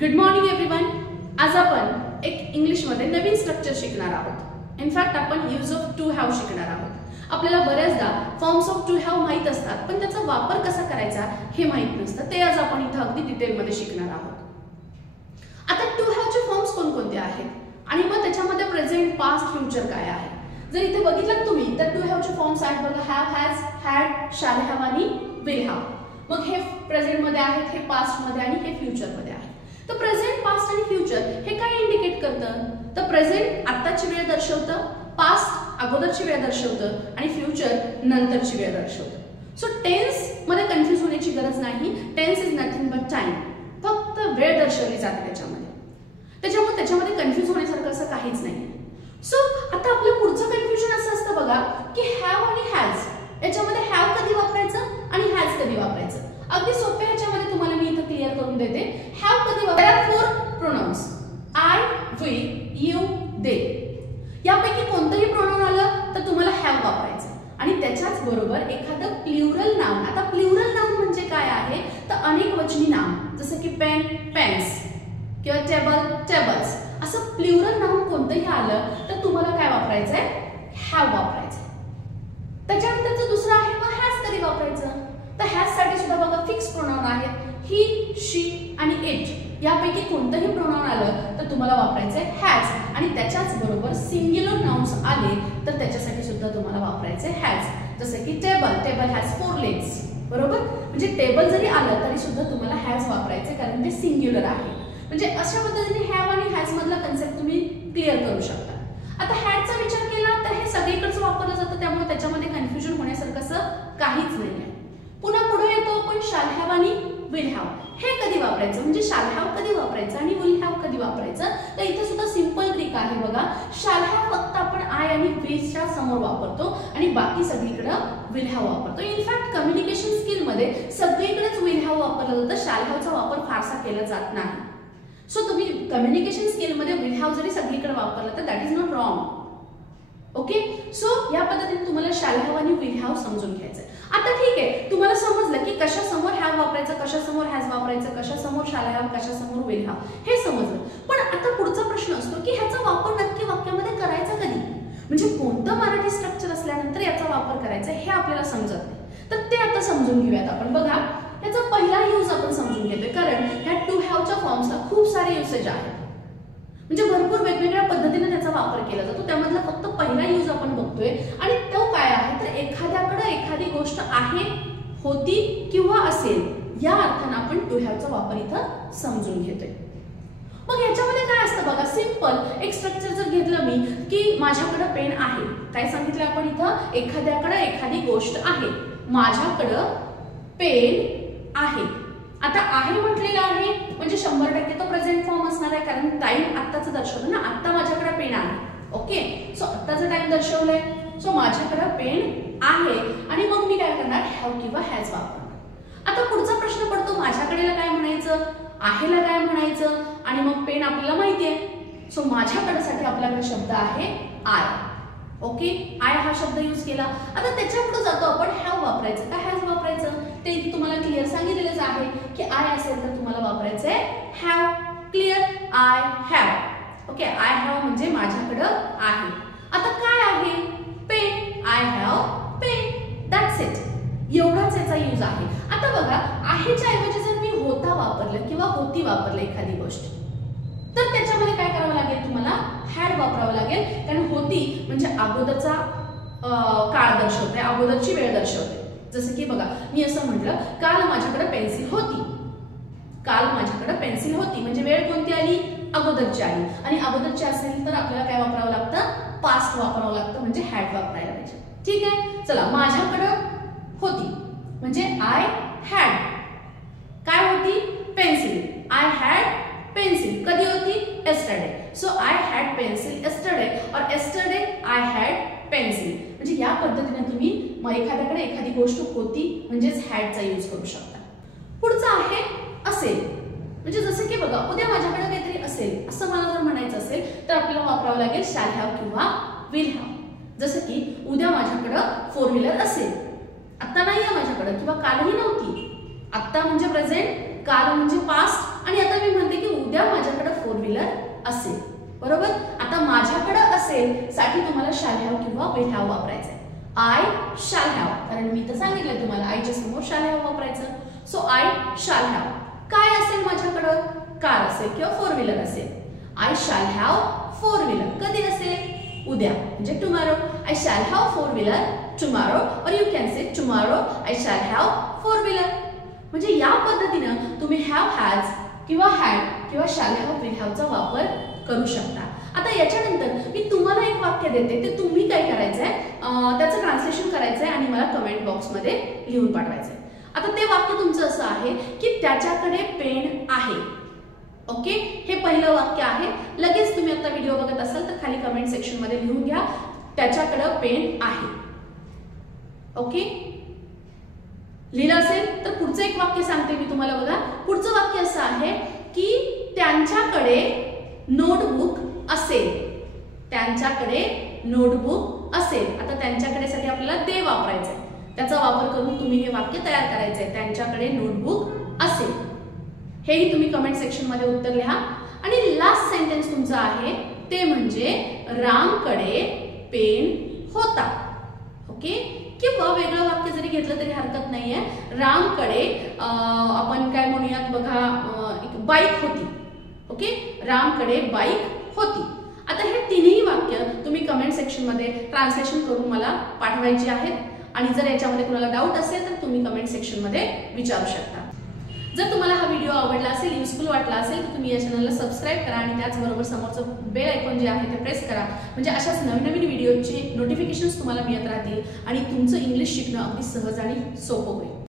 Good morning everyone. आज आपण एक इंग्लिशमध्ये नवीन स्ट्रक्चर शिकणार आहोत. इनफॅक्ट आपण यूज ऑफ टू हॅव शिकणार आहोत. आपल्याला बऱ्याचदा फॉर्म्स ऑफ टू हॅव माहित असतात, पण त्याचा वापर कसा करायचा हे माहित नसतं. ते आज आपण इथं अगदी डिटेलमध्ये शिकणार आहोत. आता टू हॅवचे फॉर्म्स कोणकोणते आहेत आणि मग त्याच्यामध्ये प्रेझेंट, पास्ट, फ्युचर काय आहे. जर इथे बघितलं तुम्ही तर टू हॅवचे फॉर्म्स आहेत बघा, have, has, had, shall have आणि विल हॅव. मग हे प्रेझेंट मध्ये आहेत, हे पास्ट मध्ये आणि हे फ्युचर मध्ये आहे. तर प्रेझेंट, पास्ट आणि फ्युचर हे काय इंडिकेट करतं? तर प्रेझेंट आत्ताची वेळ दर्शवतं, पास्ट अगोदरची वेळ दर्शवतं आणि फ्युचर नंतरची वेळ दर्शवतं. सो टेन्स मध्ये कन्फ्युज होण्याची गरज नाही. Tense is nothing but time. फक्त वेळ दर्शवली जाते त्याच्यामध्ये. त्याच्यामुळे त्याच्यामध्ये कन्फ्युज होण्यासारखं असं काहीच नाही. सो आता आपलं पुढचं कन्फ्युजन असं असतं बघा की हॅव आणि हॅज याच्यामध्ये हॅव कधी वापरायचं आणि हॅज कधी वापरायचं. अगदी सोप्या ह्याच्यामध्ये तुम्हाला मी इथं क्लिअर करून देते. हॅव कधी वापरायचं? Four pronouns I, we, you, they. यापैकी कोणतंही प्रोनाउन आलं तर तुम्हाला हॅव वापरायचं आणि त्याच्याच बरोबर एखादं प्लुरल नाउन. आता प्लुरल नाउन म्हणजे काय आहे तर अनेक वचनी नाम, जसं की पेन, पेन्स किंवा टेबल, टेबल्स. असं प्लुरल नाउन कोणतंही आलं तर तुम्हाला काय वापरायचंय? हॅव वापरायचं. त्याच्यानंतरचं दुसरं आहे मग हॅज कधी वापरायचं. तर हॅज साठी सुद्धा बघा फिक्स प्रोनाउन आहेत, ही, शी आणि इट. यापैकी कोणतंही प्रोनाउन आलं तर तुम्हाला वापरायचंय हॅज आणि त्याच्याच बरोबर सिंग्युलर नाउन्स आले तर त्याच्यासाठी सुद्धा तुम्हाला वापरायचंय हॅज. जसं की टेबल, टेबल हॅज 4 legs. बरोबर. म्हणजे टेबल जरी आलं तरी सुद्धा तुम्हाला हॅज वापरायचंय कारण ते सिंग्युलर आहे. म्हणजे अशा पद्धतीने हॅव आणि हॅज मधला कन्सेप्ट तुम्ही क्लिअर करू शकता. आता हॅजचा विचार केला तर हे सगळीकडेच वापरलं जातं, त्यामुळे त्याच्यामध्ये कन्फ्युजन होण्यासारखं असं काहीच नाहीये. पुन्हा पुढे येतो आपण शाल हॅव आणि विल हॅव. हे कधी वापरायचं म्हणजे शाल हॅव कधी वापरायचं आणि विल हॅव कधी वापरायचं. तर इथे सुद्धा सिंपल ट्रिक आहे बघा. शाल हॅव फक्त आपण आय आणि विलच्या समोर वापरतो आणि बाकी सगळीकडे विल हॅव वापरतो. इनफॅक्ट कम्युनिकेशन स्किल मध्ये सगळीकडेच विल हॅव वापरलं जातं, शाल हॅवचा वापर फारसा केला जात नाही. सो तुम्ही कम्युनिकेशन स्किल मध्ये विल हॅव जरी सगळीकडे वापरलं तर that is not wrong. Okay. So या पद्धतीने तुम्हाला शाल हॅव आणि विल हॅव समजून घ्यायचं. आता ठीक आहे, तुम्हाला समजलं की कशासमोर हॅव वापरायचं, कशासमोर हॅज वापरायचं, कशासमोर शाल हॅव, कशासमोर विल हॅव हे समजलं. पण आता पुढचा प्रश्न असतो की ह्याचा वापर नक्की वाक्यामध्ये करायचा कधी. म्हणजे कोणतं मराठी स्ट्रक्चर असल्यानंतर याचा वापर करायचा हे आपल्याला समजत नाही. तर ते आता समजून घेऊयात आपण. बघा याचा पहिला यूज आपण समजून घेतोय कारण ह्या टू हॅवच्या फॉर्म्सला खूप सारे युसेज आहेत. म्हणजे भरपूर वेगवेगळ्या पद्धतीने त्याचा वापर केला जातो. त्यामधला फक्त पहिला यूज आपण बघतोय आणि तो काय आहे तर एखाद्याकडे एखादी गोष्ट आहे, होती किंवा असेल या अर्थाने आपण टू हॅवचा वापर इथं समजून घेतोय. मग याच्यामध्ये काय असतं बघा, सिंपल एक स्ट्रक्चर जर घेतलं मी की माझ्याकडे पेन आहे. काय सांगितलं आपण इथं? एखाद्याकडे एखादी गोष्ट आहे, माझ्याकडं पेन आहे. आता आहे म्हटलेलं आहे म्हणजे 100% तो प्रेझेंट फॉर्म असणार आहे कारण टाइम आत्ताचं दर्शवतं ना. आत्ता माझ्याकडे पेन आहे. ओके. सो आत्ताचं टाइम दर्शवलंय. सो माझ्याकडे पेन आहे आणि मग मी काय करणार? हॅव किंवा हॅज वापरणार. आता पुढचा प्रश्न पडतो माझ्याकडेला काय म्हणायचं, आहेला काय म्हणायचं आणि मग पेन आपल्याला माहिती आहे. सो माझ्याकडे साठी आपल्याकडे शब्द आहे आय. ओके. आय हा शब्द यूज केला. आता त्याच्या पुढे जातो आपण हॅव वापरायचं का हॅज वापरायचं ते तुम्हाला क्लिअर सांगितलेलंच आहे की आय असेल तर तुम्हाला वापरायचंय have. Clear. I have. Okay. I have म्हणजे माझ्याकडे आहे. आता काय आहे? Pen. I have pen. That's it. एवढाच याचा यूज आहे. आता बघा आहेच्या ऐवजी जर मी होता वापरलं किंवा होती वापरलं एखादी गोष्ट तर त्याच्यामध्ये काय करावं लागेल तुम्हाला? हॅड वापरावं लागेल कारण होती म्हणजे अगोदरचा काळ दर्शवते, अगोदरची वेळ दर्शवते. जसं की बघा मी असं म्हटलं काल माझ्याकडे पेन्सिल होती. काल माझ्याकडे पेन्सिल होती म्हणजे वेळ कोणती आली? अगोदरची आली. आणि अगोदरची असेल तर आपल्याला काय वापरावं लागतं? पास्ट वापरावं लागतं म्हणजे हॅड वापरायला पाहिजे. ठीक आहे. चला माझ्याकडे होती म्हणजे आय हॅड. काय होती? पेन्सिल. I had pencil. कधी होती? yesterday. So I had pencil yesterday or yesterday I had pencil. म्हणजे या पद्धतीने तुम्ही एखाद्याकडे एखादी गोष्ट होती म्हणजेच हॅडचा यूज करू शकता. पुढचा आहे असेल. म्हणजे जसं की बघा उद्या माझ्याकडे काहीतरी असेल असं मला जर म्हणायचं असेल तर आपल्याला वापरावं लागेल शॅल हॅव किंवा विल हॅव. जसं की उद्या माझ्याकडे 4 व्हीलर असेल. आता नाहीये माझ्याकडे किंवा कालही नव्हती. आता म्हणजे प्रेझेंट, काल म्हणजे पास्ट आणि आता मी म्हणते की उद्या व्हीलर असेल. बरोबर. आता माझ्याकडे असेल साठी तुम्हाला शॅल हॅव किंवा विल हॅव वापरायचं आहे. आय शॅल हॅव, कारण मी तर सांगितलं तुम्हाला आयच्या समोर शॅल हॅव वापरायचं. So I shall have. काय असेल माझ्याकडं? कार असेल किंवा फोर व्हीलर असेल. I shall have four wheeler. कधी असेल? उद्या, म्हणजे tomorrow. I shall have four wheeler tomorrow, और you can say tomorrow I shall have four wheeler. म्हणजे या पद्धतीनं तुम्ही हॅव, हॅज किंवा हॅड किंवा शॅल हॅव, विल हॅवचा वापर करू शकता. आता याच्यानंतर मी तुम्हाला एक वाक्य देते, ते तुम्ही काय करायचंय, त्याचं ट्रान्सलेशन करायचंय आणि मला कमेंट बॉक्समध्ये लिहून पाठवायचंय. आता ते वाक्य तुमचं असं आहे की त्याच्याकडे पेन आहे. ओके, हे पहिलं वाक्य आहे. लगेच तुम्ही आता व्हिडिओ बघत असाल तर खाली कमेंट सेक्शन मध्ये लिहून घ्या, त्याच्याकडे पेन आहे. ओके, लिहिलं असेल तर पुढचं एक वाक्य सांगते मी तुम्हाला. बघा, पुढचं वाक्य असं आहे की त्यांच्याकडे नोटबुक असेल. त्यांच्याकडे नोटबुक असेल. आता त्यांच्याकडे साठी आपल्याला दे वापरायचंय. त्याचा वापर करून तुम्ही हे वाक्य तयार करायचंय. त्यांच्याकडे नोटबुक असेल. हेही तुम्ही कमेंट सेक्शन मध्ये उत्तर लिहा. आणि लास्ट सेंटेन्स तुमचा आहे ते म्हणजे रामकडे पेन होता. ओके, किंवा वेगळं वाक्य जरी घेतलं तरी हरकत नाहीये. रामकडे आपण काय म्हणूयात बघा, एक बाईक होती. ओके, रामकडे बाईक होती. आता हे तिन्ही वाक्य तुम्ही कमेंट सेक्शन मध्ये ट्रान्सलेशन करून मला पाठवायची आहेत. आणि जर याच्यामध्ये कुणाला डाऊट असेल तर तुम्ही कमेंट सेक्शन मध्ये विचारू शकता. जर तुम्हाला हा व्हिडिओ आवडला असेल, युजफुल वाटला असेल तर तुम्ही या चॅनलला सबस्क्राईब करा आणि त्याचबरोबर समोरचं बेल आयकॉन जे आहे ते प्रेस करा. म्हणजे अशाच नवीन नवीन व्हिडिओचे नोटिफिकेशन्स तुम्हाला मिळत राहतील आणि तुमचं इंग्लिश शिकणं अगदी सहज आणि सोपं होईल.